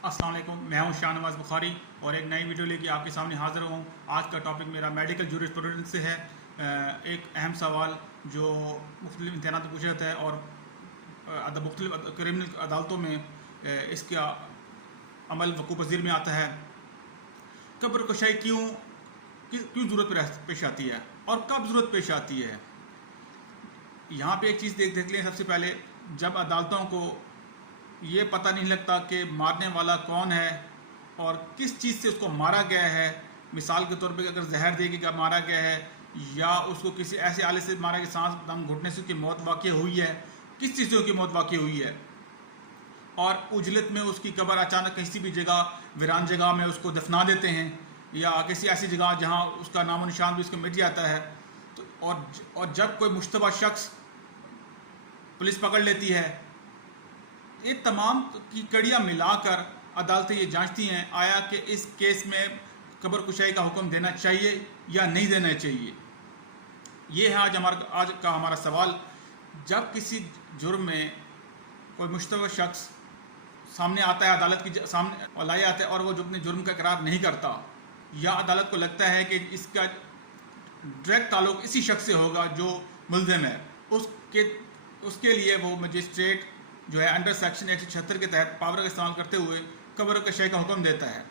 अस्सलाम वालेकुम, मैं हूं शाहनवाज बुखारी और एक नई वीडियो लेके आपके सामने हाज़िर हूं। आज का टॉपिक मेरा मेडिकल जूरिस्प्रूडेंस से है। एक अहम सवाल जो मुख्तलिफ इम्तहानात में पूछा जाता है और मुख्तलिफ क्रिमिनल अदालतों में इसका अमल वकूफ़ पज़ीर में आता है। कब्र कुशाई क्यों ज़रूरत पेश आती है और कब ज़रूरत पेश आती है। यहाँ पे एक चीज़ देख लें। सबसे पहले, जब अदालतों को ये पता नहीं लगता कि मारने वाला कौन है और किस चीज़ से उसको मारा गया है, मिसाल के तौर पे अगर जहर दे के मारा गया है या उसको किसी ऐसे आले से मारा कि सांस दम घुटने से उसकी मौत वाक़ई हुई है, किस चीज़ से उसकी मौत वाक़ई हुई है, और उजलत में उसकी कब्र अचानक किसी भी जगह वीरान जगह में उसको दफना देते हैं या किसी ऐसी जगह जहाँ उसका नामो निशान भी उसको मिट जाता है। तो और जब कोई मुश्तबा शख्स पुलिस पकड़ लेती है, ये तमाम की कड़ियाँ मिलाकर अदालतें ये जांचती हैं आया कि इस केस में कब्र कुशाई का हुक्म देना चाहिए या नहीं देना चाहिए। ये है आज का हमारा सवाल। जब किसी जुर्म में कोई मुश्तबा शख्स सामने आता है, अदालत की सामने लाया आता है और वो जो अपने जुर्म का इकरार नहीं करता या अदालत को लगता है कि इसका डायरेक्ट ताल्लुक इसी शख्स से होगा जो मुल्ज़िम है, उसके लिए वो मजिस्ट्रेट जो है अंडर सेक्शन 176 के तहत पावर का इस्तेमाल करते हुए कब्र कुशाई का हुक्म देता है।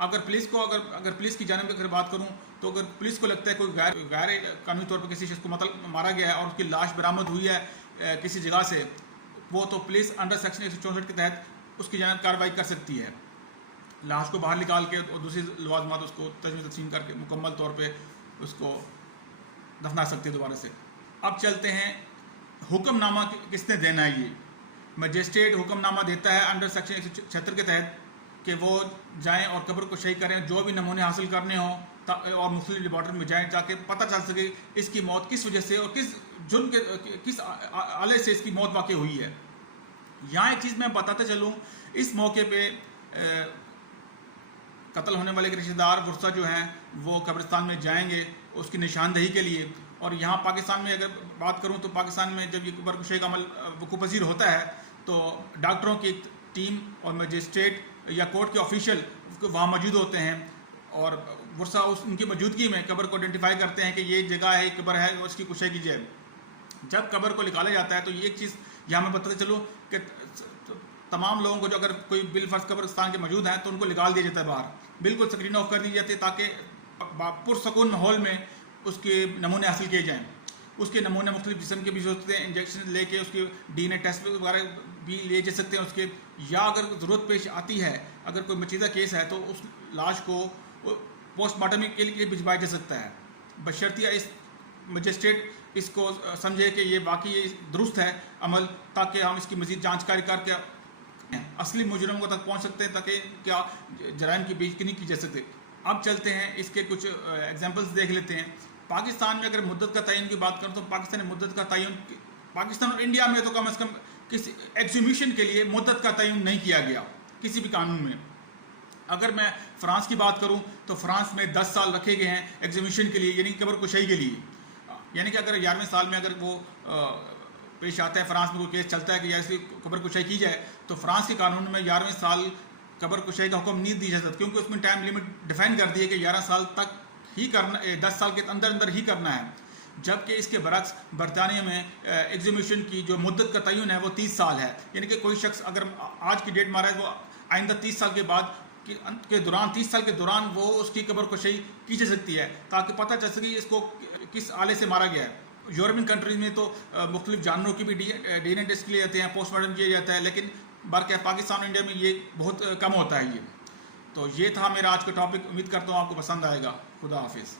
अगर पुलिस की जानिब अगर बात करूं तो अगर पुलिस को लगता है कोई गैर कानूनी तौर पर किसी शख्स को मारा गया है और उसकी लाश बरामद हुई है किसी जगह से, वो तो पुलिस अंडर सेक्शन 164 के तहत उसकी जानिब कार्रवाई कर सकती है। लाश को बाहर निकाल के और दूसरी लवाजमात उसको तकसीम करके मुकम्मल तौर पर उसको दफना सकती है दोबारा से। अब चलते हैं, हुक्मनामा किसने देना है। ये मजिस्ट्रेट हुक्मनामा देता है अंडर सेक्शन 176 के तहत कि वो जाएं और कब्र कुशाई करें, जो भी नमूने हासिल करने हों और मुख्तलिफ लेबॉर्ट्री में जाएं ताकि पता चल सके इसकी मौत किस वजह से और किस जुर्म के किस आले से इसकी मौत वाक़ई हुई है। यहाँ एक चीज़ मैं बताते चलूँ, इस मौके पे कत्ल होने वाले के रिश्तेदार वर्सा जो हैं वो कब्रिस्तान में जाएंगे उसकी निशानदही के लिए। और यहाँ पाकिस्तान में अगर बात करूँ तो पाकिस्तान में जब ये कब्र कुशाई का अमल वकूफ़ पज़ीर होता है तो डॉक्टरों की टीम और मजिस्ट्रेट या कोर्ट के ऑफिशियल वहाँ मौजूद होते हैं और वर्सा उनकी मौजूदगी में कब्र को आइडेंटिफाई करते हैं कि ये जगह है, कब्र है, उसकी कुशाई की जाए। जब कब्र को निकाला जाता है तो ये एक चीज़ यहाँ मैं बताते चलूँ कि तमाम लोगों को जो अगर कोई बिलफर्ज कब्रिस्तान के मौजूद हैं तो उनको निकाल दिया जाता है बाहर, बिल्कुल स्क्रीन ऑफ कर दी जाती है ताकि पुरसकून माहौल में उसके नमूने हासिल किए जाएँ। उसके नमूने मुख्तलिफ किस्म के भी हो सकते हैं, इंजेक्शन लेके उसके DNA टेस्ट वगैरह भी ले जा सकते हैं उसके, या अगर ज़रूरत पेश आती है, अगर कोई मचीदा केस है तो उस लाश को पोस्टमार्टम के लिए भिजवाया जा सकता है, बशर्तिया इस मजिस्ट्रेट इसको समझे कि ये वाकई दुरुस्त है अमल, ताकि हम इसकी मज़ीद जानकारी करके असली मुजरम तक पहुँच सकते हैं ताकि क्या जराइम की बेयकीनी की जा सके। अब चलते हैं, इसके कुछ एग्जाम्पल्स देख लेते हैं। पाकिस्तान में अगर मुद्दत का तयन की बात करूँ तो पाकिस्तान में मुद्दत का तयन, पाकिस्तान और इंडिया में तो कम से कम किसी एक्सह्यूमेशन के लिए मुद्दत का तयन नहीं किया गया किसी भी कानून में। अगर मैं फ़्रांस की बात करूँ तो फ्रांस में 10 साल रखे गए हैं एक्सह्यूमेशन के लिए, यानी कब्र कुशाई के लिए। यानी कि अगर 11वें साल में अगर वो पेश आता है, फ्रांस में कोई केस चलता है कि ऐसी कब्र कुशाई की जाए, तो फ्रांस के कानून में 11वें साल कब्र कुशाई का हुक्म नहीं दिया जा सकता, क्योंकि उसमें टाइम लिमिट डिफाइन कर दी है कि 11 साल तक ही करना, 10 साल के अंदर ही करना है। जबकि इसके बरक्स बरतानिया में एक्सह्यूमेशन की जो मुद्दत का तयन है वो 30 साल है। यानी कि कोई शख्स अगर आज की डेट मारा है वो आइंदा 30 साल के बाद के दौरान 30 साल के दौरान वो उसकी कब्र कुशाई की जा सकती है ताकि पता चल सके इसको किस आले से मारा गया है। यूरोपियन कंट्रीज में तो मुख्तलिफ जानवरों की भी DNA टेस्ट किए जाते हैं, पोस्टमार्टम किया जाता है, लेकिन बल्कि पाकिस्तान और इंडिया में ये बहुत कम होता है। ये तो ये था मेरा आज का टॉपिक। उम्मीद करता हूँ आपको पसंद आएगा। खुदा हाफिज़।